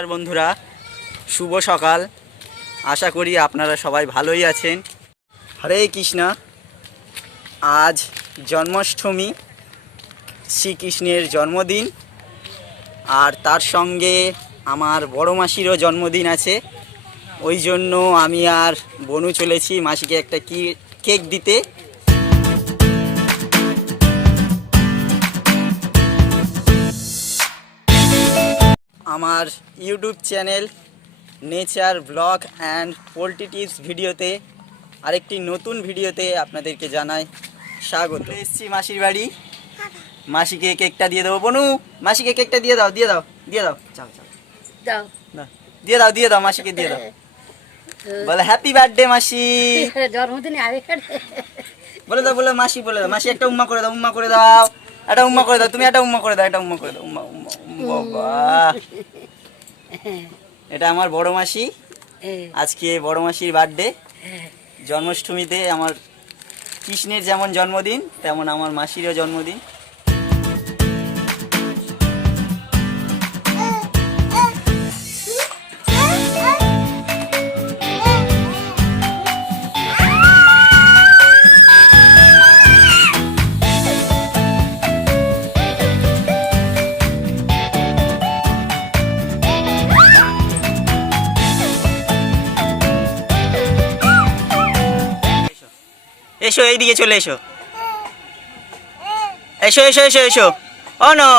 নমস্কার বন্ধুরা, শুভ সকাল। আশা করি আপনারা সবাই ভালোই আছেন। হরে কৃষ্ণ। আজ জন্মাষ্টমী, শ্রীকৃষ্ণের জন্মদিন, আর তার সঙ্গে আমার বড় মাসিরও জন্মদিন আছে। ওই জন্য আমি আর বনু চলেছি মাসিকে একটা কেক দিতে। আমার YouTube channel nature blog and poultry tips ভিডিওতে আরেকটি নতুন ভিডিওতে আপনাদেরকে জানাই স্বাগত। এসেছি মাসির বাড়ি, মাসিকে কেকটা দিয়ে দেবো। বনু, মাসিকে কেকটা দিয়ে দাও, দিয়ে দাও, দিয়ে দাও, চাও চাও দাও, দিয়ে দাও, দিয়ে দাও, মাসিকে দিয়ে দাও। বলে হ্যাপি বার্থডে মাসি। জন্মদিনে বলে দাও, বলে মাসি, বলে দাও মাসি, একটা উম্মা করে দাও, উম্মা করে দাও, একটা উম্মা করে দাও, তুমি একটা উম্মা করে দাও, একটা উম্মা করে দাও, উম্মা উম্মা। বাবা, এটা আমার বড় মাসি। আজকে বড় মাসির বার্থডে। জন্মাষ্টমীতে আমার কৃষ্ণের যেমন জন্মদিন, তেমন আমার মাসিরও জন্মদিন। এসো, এইদিকে চলে এসো, এসো এসো এসো এসো। ও নো,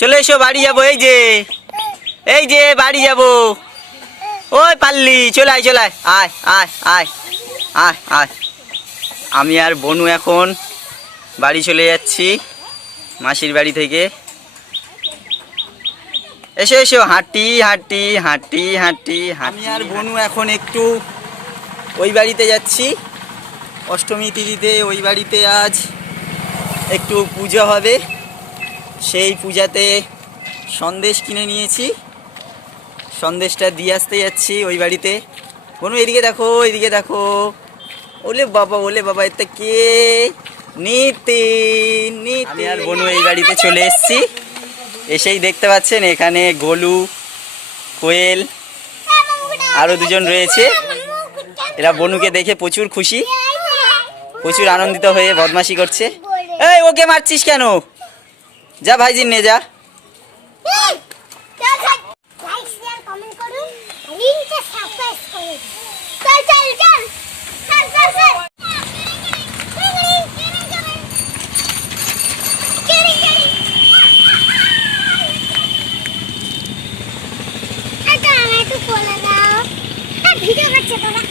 চলে এসো, বাড়ি যাবো। এই যে, এই যে বাড়ি যাবো। ওই পাল্লি, চলে আয়, চলে আয়, আয় আয় আয় আয় আয়। আমি আর বনু এখন বাড়ি চলে যাচ্ছি মাসির বাড়ি থেকে। এসো এসো, হাঁটি হাঁটি হাঁটি হাঁটি। আমি আর বনু এখন একটু ওই বাড়িতে যাচ্ছি। অষ্টমী তিথিতে ওই বাড়িতে আজ একটু পূজা হবে। সেই পূজাতে সন্দেশ কিনে নিয়েছি, সন্দেশটা দিয়ে আসতে যাচ্ছি ওই বাড়িতে। বনু, এদিকে দেখো, এদিকে দেখো। ওলে বাবা, ওলে বাবা, এতে কে? নিতিন। আমি আর বনু এই বাড়িতে চলে এসেছি। এসেই দেখতে পাচ্ছেন এখানে গোলু, কোয়েল, আরও দুজন রয়েছে। এরা বনুকে দেখে প্রচুর খুশি, প্রচুর আনন্দিত হয়ে বদমাশি করছে। এই, ওকে মারছিস কেন? যা ভাইজির নে যা। ভিডিও করছে তোরা।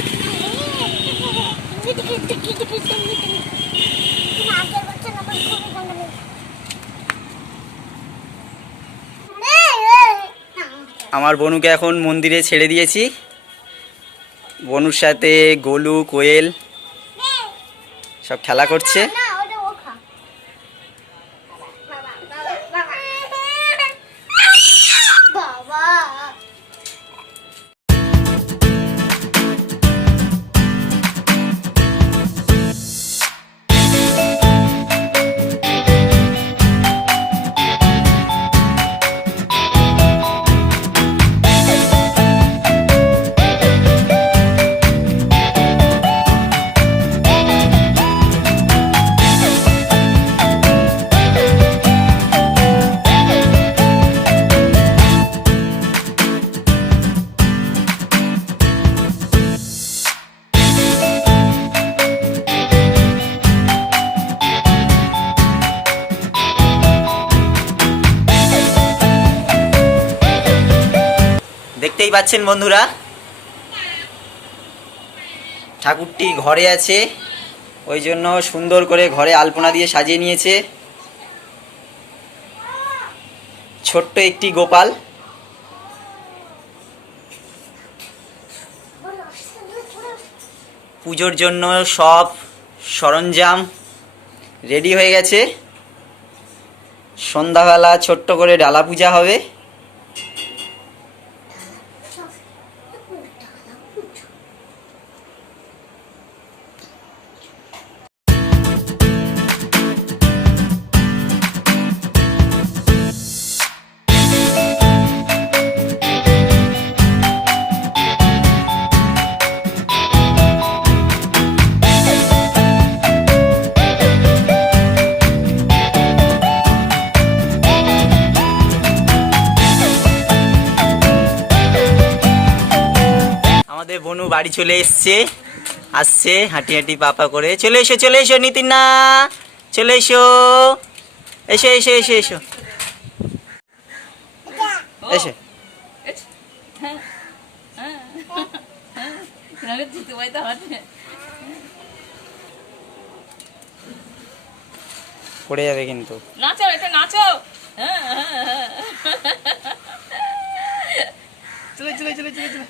আমার বনুকে এখন মন্দিরে ছেড়ে দিয়েছি। বনুর সাথে গোলু, কোয়েল সব খেলা করছে। দেখতেই পাচ্ছেন বন্ধুরা, ঠাকুরটি ঘরে আছে, ওই জন্য সুন্দর করে ঘরে আলপনা দিয়ে সাজিয়ে নিয়েছে। ছোট্ট একটি গোপাল। পুজোর জন্য সব সরঞ্জাম রেডি হয়ে গেছে। সন্ধ্যাবেলা ছোট্ট করে ডালা পূজা হবে। বনু বাড়ি চলে আসছে হাঁটি হাঁটি পাপা করে। চলে এসো নিতিন না, চলে এসো এসো এসো এসো এসো এসো। পড়ে যাবে কিন্তু। নাচো, এটা নাচো। চলে চলে চলে চলে চলে।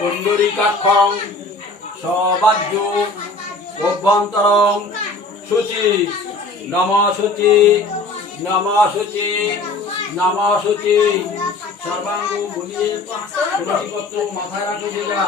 পুণ্ডরীকাক্ষং সবাজ্য অভ্যন্তরং শুচি নম শুচি নম শুচি নম শুচি। সর্বাঙ্গ বলিয়ে তুলসীপত্র মাথায় রাখে যেটা।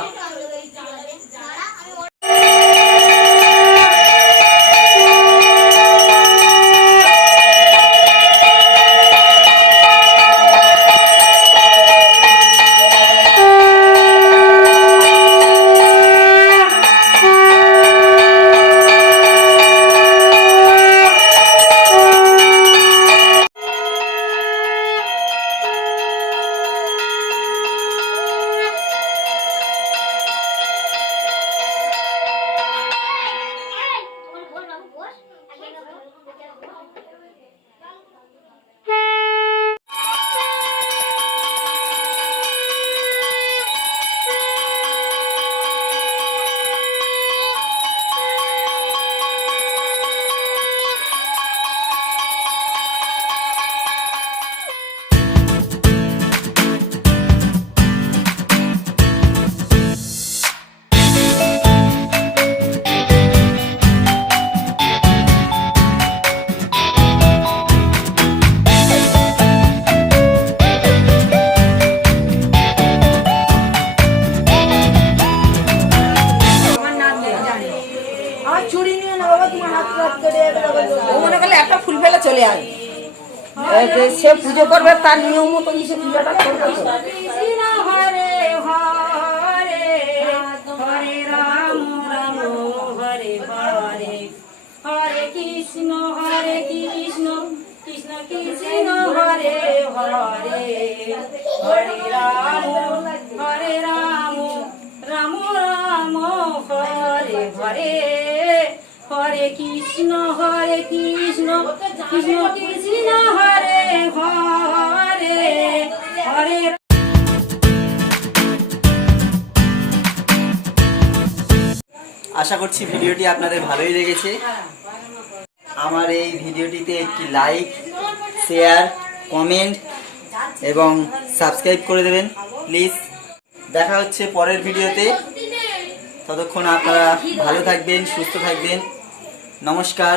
একটা ফুল ফেলে চলে আসে, সে পুজো করবে তার নিয়ম মতো সে পুজোটা করবে। হরে হরে হরে রাম রাম হরে হরে হরে কৃষ্ণ কৃষ্ণ কৃষ্ণ হরে হরে হরে রাম রাম রাম হরে হরে হরে কৃষ্ণ কৃষ্ণ কৃষ্ণ হরে হরে হরে। আশা করছি ভিডিওটি আপনাদের ভালোই লেগেছে। আমার এই ভিডিওটিতে একটি লাইক, শেয়ার, কমেন্ট এবং সাবস্ক্রাইব করে দেবেন প্লিজ। দেখা হচ্ছে পরের ভিডিওতে। ততক্ষণ আপনারা ভালো থাকবেন, সুস্থ থাকবেন। নমস্কার।